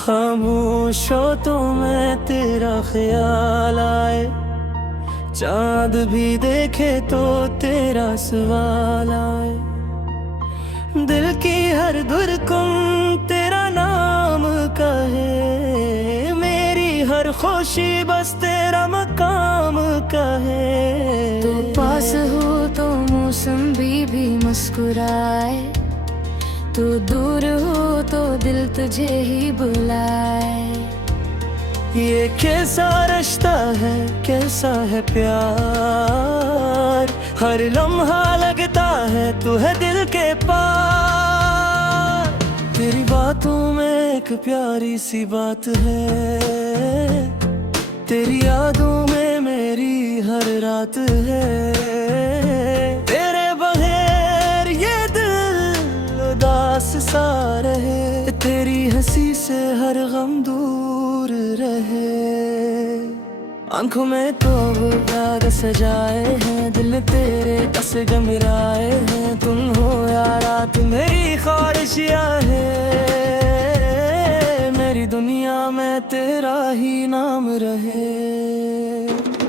खामोश हो तो मैं तेरा ख्याल आए, चांद भी देखे तो तेरा सवाल आए। दिल की हर धड़कन तेरा नाम कहे, मेरी हर खुशी बस तेरा मकाम कहे। तो पास हो तो मौसम भी मुस्कुराए, तो दूर हो तो दिल तुझे ही बुलाए। ये कैसा रिश्ता है, कैसा है प्यार, हर लम्हा लगता है तू है दिल के पार। तेरी बातों में एक प्यारी सी बात है, तेरी यादों में मेरी हर रात है। तेरे बगैर ये दिल उदास सा रहे, तेरी हंसी से हर गम दूर रहे। आंखों में तो वो दाग सजाए हैं, दिल तेरे कस गमराए हैं। तुम हो या रात मेरी ख्वाहिशियाँ है, मेरी दुनिया में तेरा ही नाम रहे।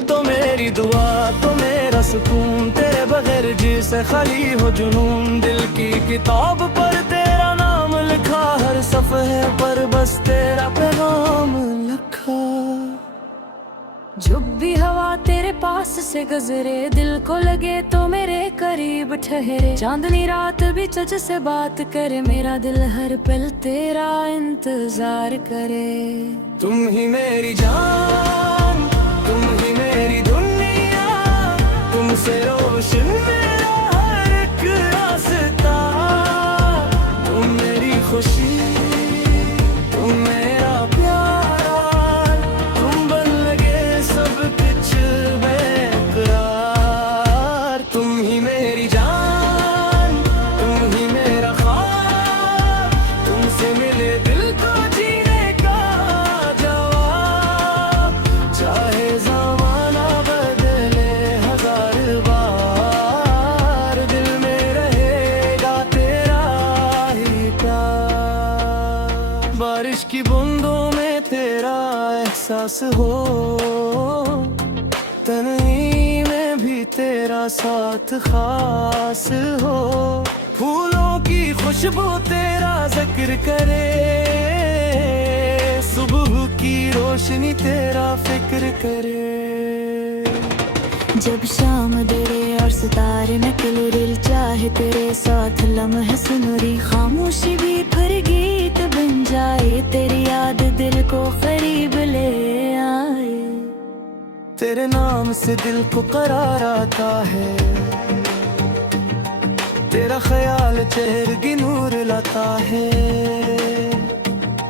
तो मेरी दुआ तो मेरा सुकून, तेरे बगैर जी से खाली हो जुनून। दिल की किताब पर तेरा नाम लिखा, हर सफ़े पर बस तेरा पैगाम लिखा। जब भी हवा तेरे पास से गुजरे, दिल को लगे तो मेरे करीब ठहरे। चांदनी रात भी तुझ से बात करे, मेरा दिल हर पल तेरा इंतजार करे। तुम ही मेरी जान, तुम ही मेरी दुनिया, तुमसे रोशन मेरा हर एक रास्ता। तुम मेरी खुशी, तुम मेरा प्यार, तुम बन लगे सब कुछ बेकरार। तुम ही मेरी जान, तुम ही मेरा ख्वाब, तुमसे मिले दिल को जीने का जवाब। चाहे ज़माना बदले हजार बार, दिल में रहेगा तेरा ही प्यार। बारिश की बूंदों में तेरा एहसास हो, तन्हाई में भी तेरा साथ खास हो। फूलों की खुशबू तेरा जिक्र करे, सुबह की रोशनी तेरा फिक्र करे। जब शाम दरे और सितारे निकले, दिल चाहे तेरे साथ लम्हे सुनहरी। खामोशी भी फिर गीत बन जाए, तेरी याद दिल को करीब ले आए। तेरे नाम से दिल को करार आता है, तेरा ख्याल चेहरे की नूर लाता है।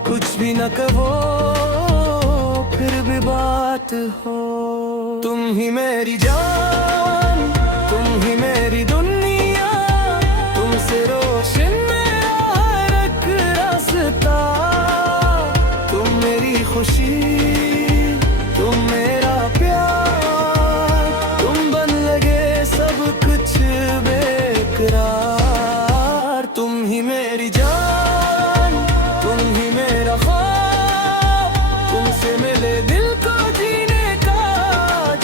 कुछ भी न कहो फिर भी बात हो। तुम ही मेरी जान, तुम ही मेरी दुनिया, तुमसे रोशन मेरा हर एक रास्ता। तुम मेरी खुशी, तुम मेरा प्यार, तुम बन लगे सब कुछ बेकरार। तुम ही मेरी जान, तुम ही मेरा ख्वाब, तुमसे मिले दिल को जीने का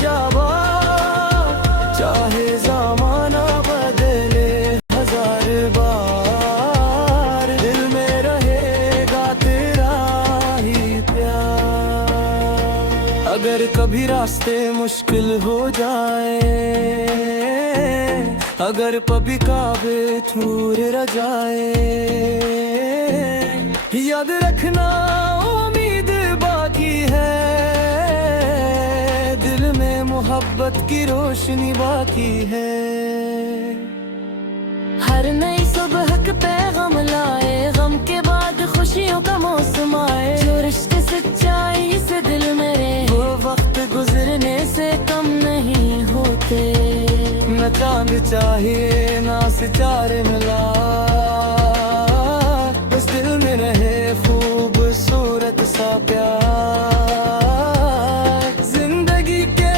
जवाब। चाहे ज़माना बदले हजार बार, दिल में रहेगा तेरा ही प्यार। अगर कभी रास्ते मुश्किल हो जाए, अगर कभी काबे दूर रह जाए, याद रखना उम्मीद बाकी है। दिल में मोहब्बत की रोशनी बाकी है। हर नई सुबह के पैगाम लाए, गम के बाद खुशियों का मौसम आए। जो रिश्ते सच्चाई से दिल मेरे, वो वक्त गुजरने से कम नहीं होते। न चांद चाहिए ना सितारे मिला, बस दिल में रहे खूबसूरत सा प्यार। जिंदगी के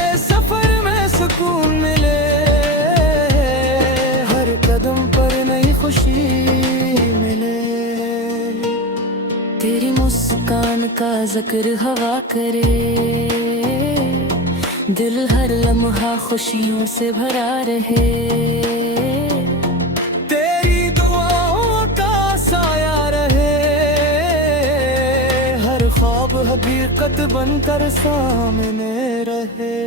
तेरी मुस्कान का जिक्र हवा करे, दिल हर लम्हा खुशियों से भरा रहे। तेरी दुआओं का साया रहे, हर ख्वाब हकीकत बनकर सामने रहे।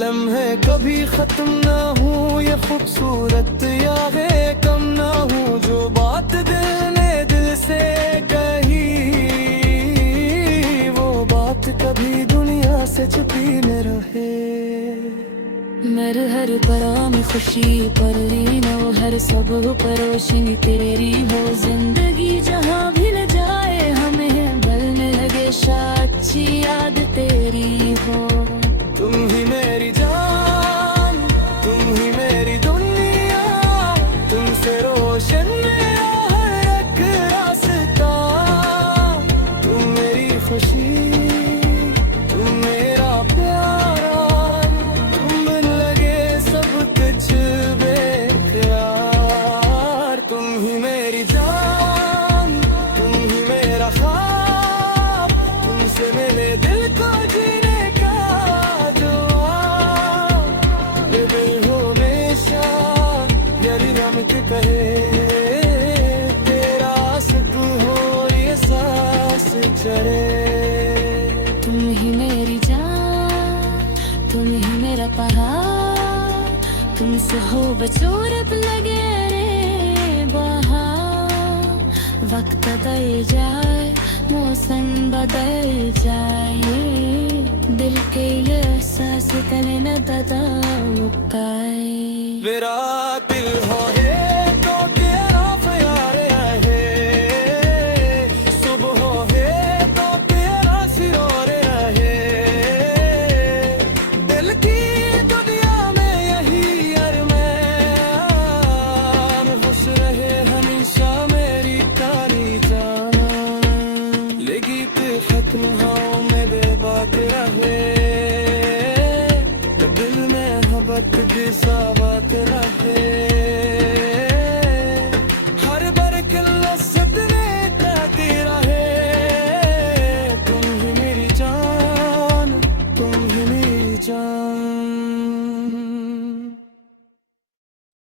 लम्हे कभी खत्म ना हो, ये खूबसूरत यादें कम ना हो। जो बात दिल ने दिल से कही, वो बात कभी दुनिया से छुपी न रहे। मेरे हर परा में खुशी परवीन हो, हर सब पर रोशनी तेरी हो। जिंदगी जहाँ भी ले जाए हमें, बलने लगे अच्छी याद तेरी हो। तुम ही मेरी जान, तुम ही मेरी दुनिया, तुमसे रोशन मेरा हर एक रास्ता। तुम मेरी खुशी, तुम मेरा प्यारा, तुम बिन लगे सब कुछ बेकरार। तुम ही मेरी जान, तुम ही मेरा ख्वाब, तुमसे मिले दिल को जीने का दुआ। ये दिल हो हमेशा यारी नमक कहे, तेरा सुकून हो ये सांस चढ़े। तुम ही मेरी जान, तुम ही मेरा पहाड़, तुमसे हो बचोरत लगे रे बहार। वक्त बदल जाए, मौसम बदल जाए, दिल के ये एहसास करे न बता पाए। मेरा दिल हो